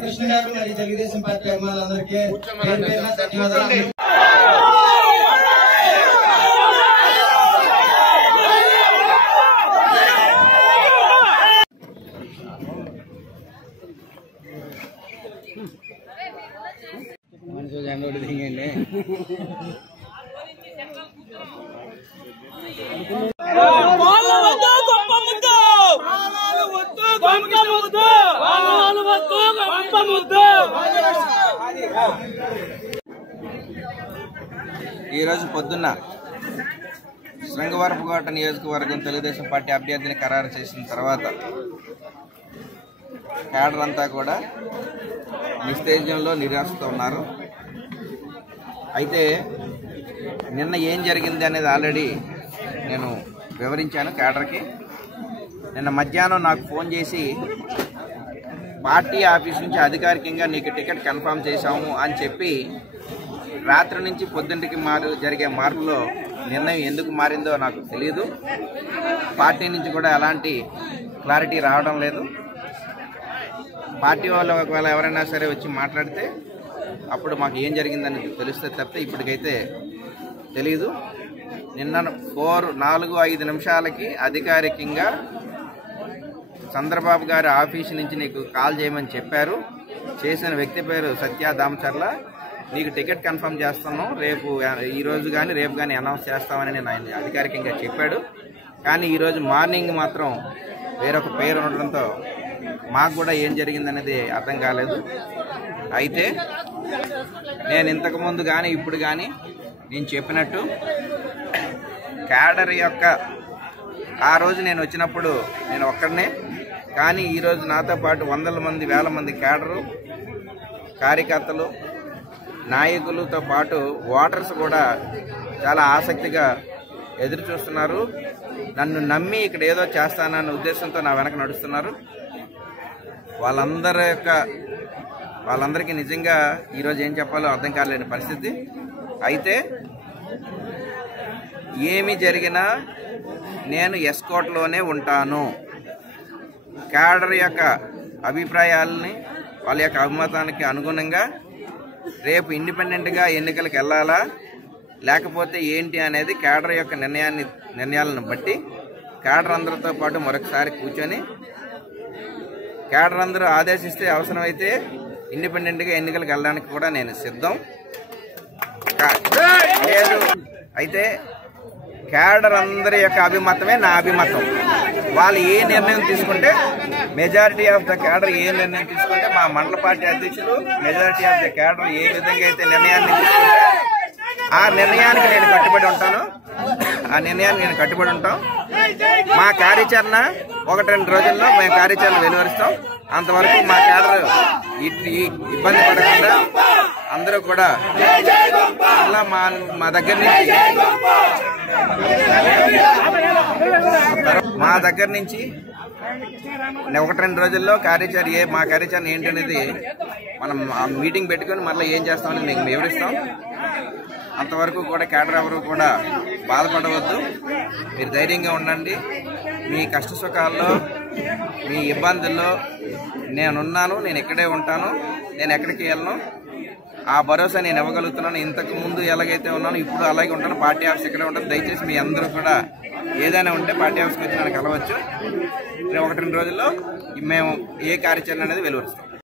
కృష్ణ గారు మరి తెలుగుదేశం పార్టీ అభిమానులందరికీ ధన్యవాదాలు. ఈరోజు పొద్దున్న శృంగవరపుకోట నియోజకవర్గం తెలుగుదేశం పార్టీ అభ్యర్థిని ఖరారు చేసిన తర్వాత క్యాడర్ అంతా కూడా నిస్తేజంలో నిరాశతో ఉన్నారు. అయితే నిన్న ఏం జరిగింది అనేది ఆల్రెడీ నేను వివరించాను క్యాడర్కి. నిన్న మధ్యాహ్నం నాకు ఫోన్ చేసి పార్టీ ఆఫీస్ నుంచి అధికారికంగా నీకు టికెట్ కన్ఫర్మ్ చేశాము అని చెప్పి రాత్రి నుంచి పొద్దుంటికి జరిగే మార్పులో నిర్ణయం ఎందుకు మారిందో నాకు తెలియదు. పార్టీ నుంచి కూడా ఎలాంటి క్లారిటీ రావడం లేదు. పార్టీ వాళ్ళు ఒకవేళ ఎవరైనా సరే వచ్చి మాట్లాడితే అప్పుడు మాకు ఏం జరిగిందని తెలిస్తే తప్పితే ఇప్పటికైతే తెలీదు. నిన్న 4-5 నిమిషాలకి అధికారికంగా చంద్రబాబు గారి ఆఫీసు నుంచి నీకు కాల్ చేయమని చెప్పారు. చేసిన వ్యక్తి పేరు సత్య దామచర్ల. నీకు టికెట్ కన్ఫర్మ్ చేస్తున్నాం, ఈరోజు కానీ రేపు కానీ అనౌన్స్ చేస్తామని నేను ఆయన అధికారికంగా చెప్పాడు. కానీ ఈరోజు మార్నింగ్ మాత్రం వేరొక పేరు ఉండడంతో మాకు కూడా ఏం జరిగిందనేది అర్థం కాలేదు. అయితే నేను ఇంతకుముందు కానీ ఇప్పుడు కానీ నేను చెప్పినట్టు క్యాడర్ యొక్క ఆ రోజు నేను వచ్చినప్పుడు నేను ఒక్కడనే, కానీ ఈరోజు నాతో పాటు వందల మంది వేల మంది క్యాడరు కార్యకర్తలు నాయకులతో పాటు ఓటర్స్ కూడా చాలా ఆసక్తిగా ఎదురు చూస్తున్నారు. నన్ను నమ్మి ఇక్కడ ఏదో చేస్తానన్న ఉద్దేశంతో నా వెనక నడుస్తున్నారు. వాళ్ళందరికీ నిజంగా ఈరోజు ఏం చెప్పాలో అర్థం కాలేని పరిస్థితి. అయితే ఏమి జరిగినా నేను ఎస్కోట్లోనే ఉంటాను. క్యాడర్ యొక్క అభిప్రాయాలని వాళ్ళ యొక్క అభిమతానికి అనుగుణంగా రేపు ఇండిపెండెంట్గా ఎన్నికలకు వెళ్ళాలా లేకపోతే ఏంటి అనేది క్యాడర్ యొక్క నిర్ణయాలను బట్టి క్యాడర్ అందరితో పాటు మరొకసారి కూర్చొని క్యాడర్ అందరూ ఆదేశిస్తే అవసరమైతే ఇండిపెండెంట్గా ఎన్నికలకు వెళ్ళడానికి కూడా నేను సిద్ధం లేదు. అయితే క్యాడర్ అందరి యొక్క అభిమతమే నా అభిమతం. వాళ్ళు ఏ నిర్ణయం తీసుకుంటే మెజారిటీ ఆఫ్ ద క్యాడర్ ఏ నిర్ణయం తీసుకుంటే మా మండల పార్టీ అధ్యక్షులు మెజారిటీ ఆఫ్ ద క్యాడర్ ఏ విధంగా అయితే నిర్ణయాన్ని తీసుకుంటే ఆ నిర్ణయానికి నేను కట్టుబడి ఉంటాం. మా కార్యాచరణ 1-2 రోజుల్లో మేము కార్యాచరణ వెలువరుస్తాం. అంతవరకు మా క్యాడర్ ఇబ్బంది పడకుండా అందరూ కూడా మళ్ళా మా దగ్గర నుంచి 1-2 రోజుల్లో మా కార్యాచరణ ఏంటనేది మనం మీటింగ్ పెట్టుకుని మళ్ళీ ఏం చేస్తామని మీకు వివరిస్తాం. అంతవరకు కూడా క్యాడర్ ఎవరు కూడా బాధపడవద్దు. మీరు ధైర్యంగా ఉండండి. మీ కష్ట సుఖాల్లో మీ ఇబ్బందుల్లో నేనున్నాను. నేను ఇక్కడే ఉంటాను. నేను ఎక్కడికి వెళ్ళను. ఆ భరోసా నేను ఇవ్వగలుగుతున్నాను. ఇంతకు ముందు ఎలాగైతే ఉన్నాను ఇప్పుడు అలాగే ఉంటాను. పార్టీ ఆఫీస్ ఇక్కడే ఉంటాను. దయచేసి మీ అందరూ కూడా ఏదైనా ఉంటే పార్టీ ఆఫీస్కి వచ్చి నన్ను కలవచ్చు. 1-2 రోజుల్లో మేము ఏ కార్యాచరణ అనేది వెలువరుస్తాం.